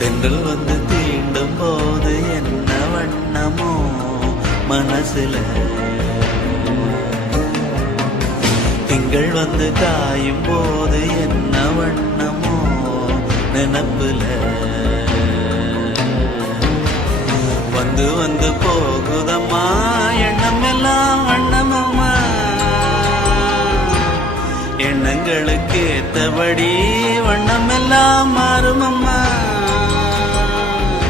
தென்றல் வந்து தீண்டும் போது என்ன வண்ணமோ மனசுல, திங்கள் வந்து காயும் போது என்ன வண்ணமோ நினப்புல, வந்து வந்து போகுதம்மா எண்ணம் எல்லாம் வண்ணமம்மா, எண்ணங்களுக்கு ஏத்தபடி வண்ணம் எல்லாம் மாறுமம்மா.